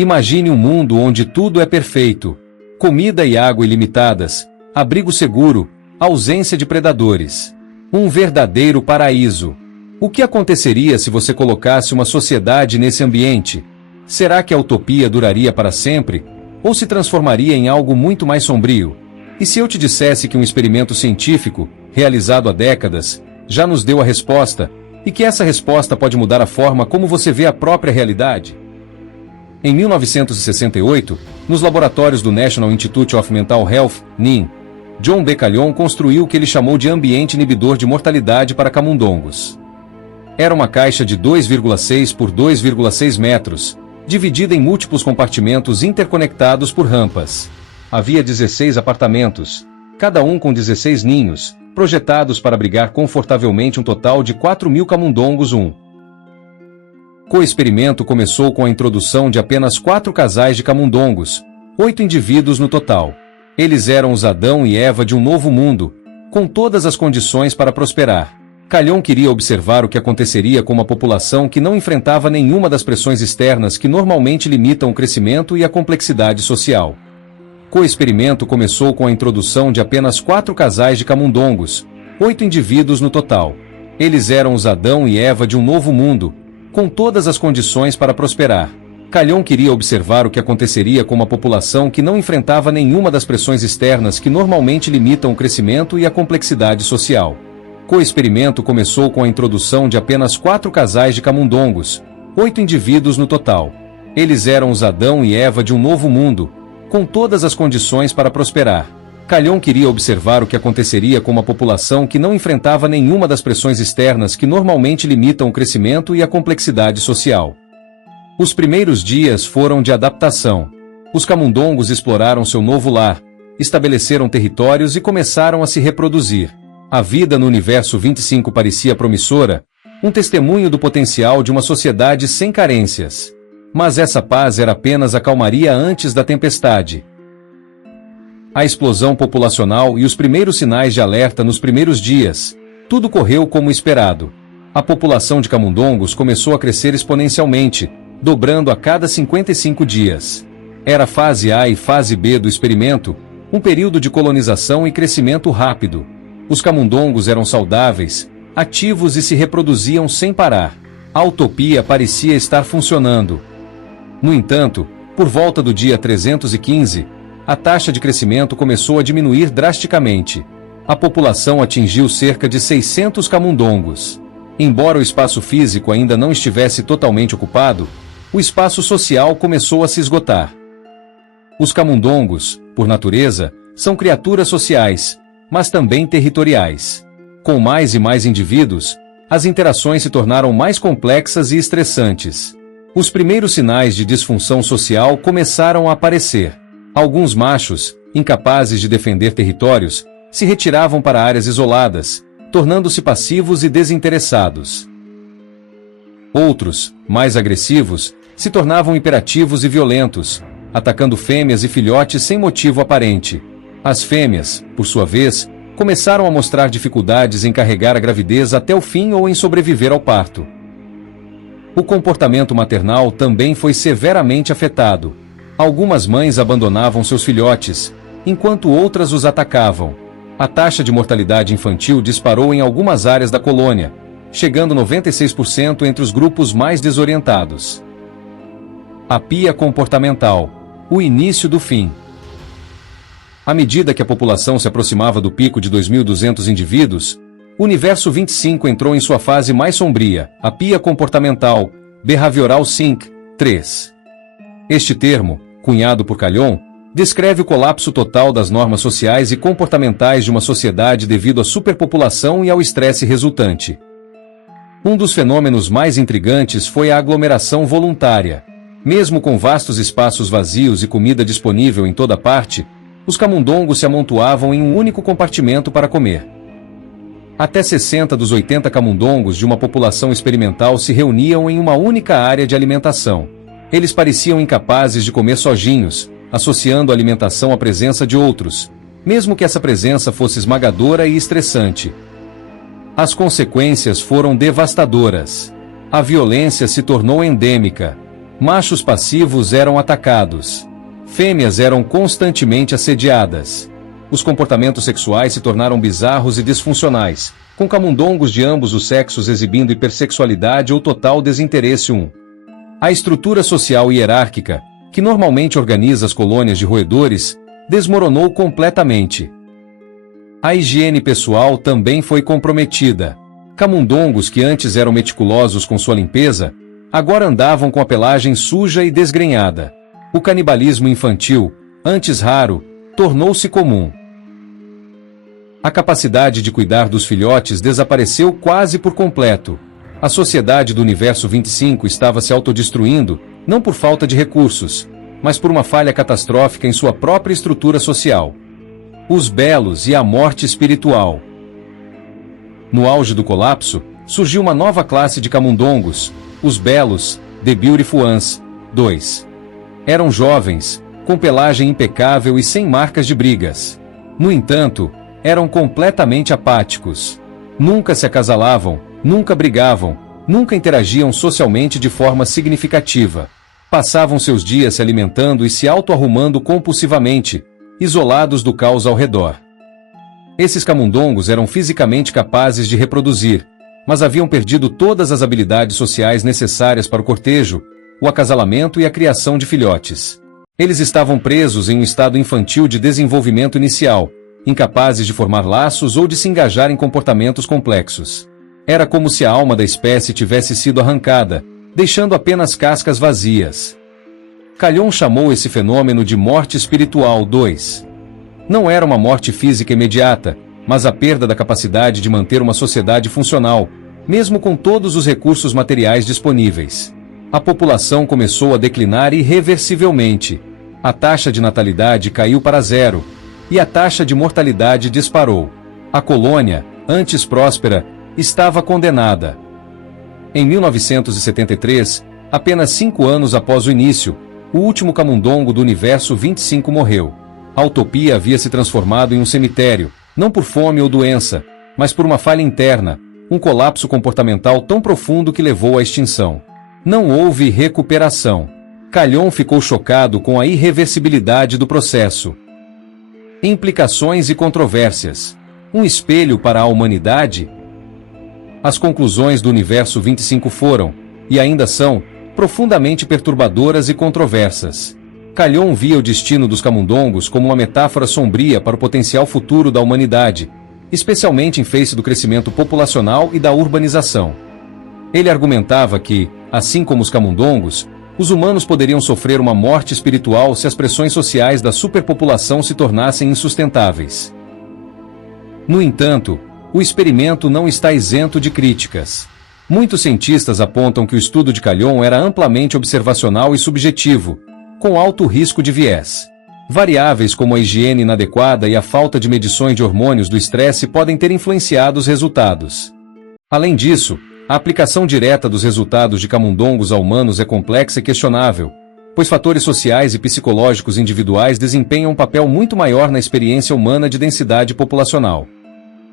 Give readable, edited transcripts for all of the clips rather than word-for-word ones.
Imagine um mundo onde tudo é perfeito. Comida e água ilimitadas, abrigo seguro, ausência de predadores. Um verdadeiro paraíso. O que aconteceria se você colocasse uma sociedade nesse ambiente? Será que a utopia duraria para sempre? Ou se transformaria em algo muito mais sombrio? E se eu te dissesse que um experimento científico, realizado há décadas, já nos deu a resposta, e que essa resposta pode mudar a forma como você vê a própria realidade? Em 1968, nos laboratórios do National Institute of Mental Health, NIM, John B. Calhoun construiu o que ele chamou de ambiente inibidor de mortalidade para camundongos. Era uma caixa de 2,6 por 2,6 metros, dividida em múltiplos compartimentos interconectados por rampas. Havia 16 apartamentos, cada um com 16 ninhos, projetados para abrigar confortavelmente um total de 4.000 camundongos. O experimento começou com a introdução de apenas 4 casais de camundongos, 8 indivíduos no total. Eles eram os Adão e Eva de um novo mundo, com todas as condições para prosperar. Calhoun queria observar o que aconteceria com uma população que não enfrentava nenhuma das pressões externas que normalmente limitam o crescimento e a complexidade social. O experimento começou com a introdução de apenas 4 casais de camundongos, 8 indivíduos no total. Eles eram os Adão e Eva de um novo mundo, com todas as condições para prosperar. Calhoun queria observar o que aconteceria com uma população que não enfrentava nenhuma das pressões externas que normalmente limitam o crescimento e a complexidade social. O experimento começou com a introdução de apenas 4 casais de camundongos, 8 indivíduos no total. Eles eram os Adão e Eva de um novo mundo, com todas as condições para prosperar. Calhoun queria observar o que aconteceria com uma população que não enfrentava nenhuma das pressões externas que normalmente limitam o crescimento e a complexidade social. Os primeiros dias foram de adaptação. Os camundongos exploraram seu novo lar, estabeleceram territórios e começaram a se reproduzir. A vida no universo 25 parecia promissora, um testemunho do potencial de uma sociedade sem carências. Mas essa paz era apenas a calmaria antes da tempestade. A explosão populacional e os primeiros sinais de alerta nos primeiros dias. Tudo correu como esperado. A população de camundongos começou a crescer exponencialmente, dobrando a cada 55 dias. Era a fase A e fase B do experimento, um período de colonização e crescimento rápido. Os camundongos eram saudáveis, ativos e se reproduziam sem parar. A utopia parecia estar funcionando. No entanto, por volta do dia 315, a taxa de crescimento começou a diminuir drasticamente. A população atingiu cerca de 600 camundongos. Embora o espaço físico ainda não estivesse totalmente ocupado, o espaço social começou a se esgotar. Os camundongos, por natureza, são criaturas sociais, mas também territoriais. Com mais e mais indivíduos, as interações se tornaram mais complexas e estressantes. Os primeiros sinais de disfunção social começaram a aparecer. Alguns machos, incapazes de defender territórios, se retiravam para áreas isoladas, tornando-se passivos e desinteressados. Outros, mais agressivos, se tornavam hiperativos e violentos, atacando fêmeas e filhotes sem motivo aparente. As fêmeas, por sua vez, começaram a mostrar dificuldades em carregar a gravidez até o fim ou em sobreviver ao parto. O comportamento maternal também foi severamente afetado. Algumas mães abandonavam seus filhotes, enquanto outras os atacavam. A taxa de mortalidade infantil disparou em algumas áreas da colônia, chegando 96% entre os grupos mais desorientados. A pia comportamental. O início do fim. À medida que a população se aproximava do pico de 2.200 indivíduos, o universo 25 entrou em sua fase mais sombria, a pia comportamental, Behavioral Sync 3. Este termo, cunhado por Calhoun, descreve o colapso total das normas sociais e comportamentais de uma sociedade devido à superpopulação e ao estresse resultante. Um dos fenômenos mais intrigantes foi a aglomeração voluntária. Mesmo com vastos espaços vazios e comida disponível em toda parte, os camundongos se amontoavam em um único compartimento para comer. Até 60 dos 80 camundongos de uma população experimental se reuniam em uma única área de alimentação. Eles pareciam incapazes de comer sozinhos, associando a alimentação à presença de outros, mesmo que essa presença fosse esmagadora e estressante. As consequências foram devastadoras. A violência se tornou endêmica. Machos passivos eram atacados. Fêmeas eram constantemente assediadas. Os comportamentos sexuais se tornaram bizarros e disfuncionais, com camundongos de ambos os sexos exibindo hipersexualidade ou total desinteresse. A estrutura social hierárquica, que normalmente organiza as colônias de roedores, desmoronou completamente. A higiene pessoal também foi comprometida. Camundongos que antes eram meticulosos com sua limpeza, agora andavam com a pelagem suja e desgrenhada. O canibalismo infantil, antes raro, tornou-se comum. A capacidade de cuidar dos filhotes desapareceu quase por completo. A sociedade do universo 25 estava se autodestruindo, não por falta de recursos, mas por uma falha catastrófica em sua própria estrutura social. Os belos e a morte espiritual. No auge do colapso, surgiu uma nova classe de camundongos, os belos, The Beautiful Ones, 2. Eram jovens, com pelagem impecável e sem marcas de brigas. No entanto, eram completamente apáticos. Nunca se acasalavam, nunca brigavam, nunca interagiam socialmente de forma significativa. Passavam seus dias se alimentando e se auto-arrumando compulsivamente, isolados do caos ao redor. Esses camundongos eram fisicamente capazes de reproduzir, mas haviam perdido todas as habilidades sociais necessárias para o cortejo, o acasalamento e a criação de filhotes. Eles estavam presos em um estado infantil de desenvolvimento inicial, incapazes de formar laços ou de se engajar em comportamentos complexos. Era como se a alma da espécie tivesse sido arrancada, deixando apenas cascas vazias. Calhoun chamou esse fenômeno de morte espiritual 2. Não era uma morte física imediata, mas a perda da capacidade de manter uma sociedade funcional, mesmo com todos os recursos materiais disponíveis. A população começou a declinar irreversivelmente. A taxa de natalidade caiu para 0, e a taxa de mortalidade disparou. A colônia, antes próspera, estava condenada. Em 1973, apenas 5 anos após o início, o último camundongo do universo 25 morreu. A utopia havia se transformado em um cemitério, não por fome ou doença, mas por uma falha interna, um colapso comportamental tão profundo que levou à extinção. Não houve recuperação. Calhoun ficou chocado com a irreversibilidade do processo. Implicações e controvérsias. Um espelho para a humanidade? As conclusões do universo 25 foram, e ainda são, profundamente perturbadoras e controversas. Calhoun via o destino dos camundongos como uma metáfora sombria para o potencial futuro da humanidade, especialmente em face do crescimento populacional e da urbanização. Ele argumentava que, assim como os camundongos, os humanos poderiam sofrer uma morte espiritual se as pressões sociais da superpopulação se tornassem insustentáveis. No entanto, o experimento não está isento de críticas. Muitos cientistas apontam que o estudo de Calhoun era amplamente observacional e subjetivo, com alto risco de viés. Variáveis como a higiene inadequada e a falta de medições de hormônios do estresse podem ter influenciado os resultados. Além disso, a aplicação direta dos resultados de camundongos a humanos é complexa e questionável, pois fatores sociais e psicológicos individuais desempenham um papel muito maior na experiência humana de densidade populacional.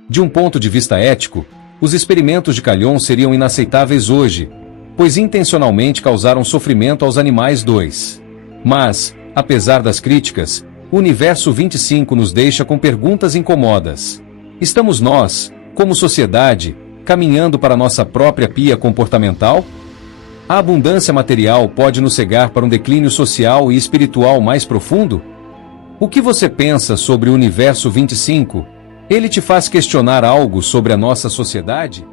De um ponto de vista ético, os experimentos de Calhoun seriam inaceitáveis hoje, pois intencionalmente causaram sofrimento aos animais 2. Mas, apesar das críticas, o universo 25 nos deixa com perguntas incomodas. Estamos nós, como sociedade, caminhando para nossa própria pia comportamental? A abundância material pode nos cegar para um declínio social e espiritual mais profundo? O que você pensa sobre o universo 25? Ele te faz questionar algo sobre a nossa sociedade?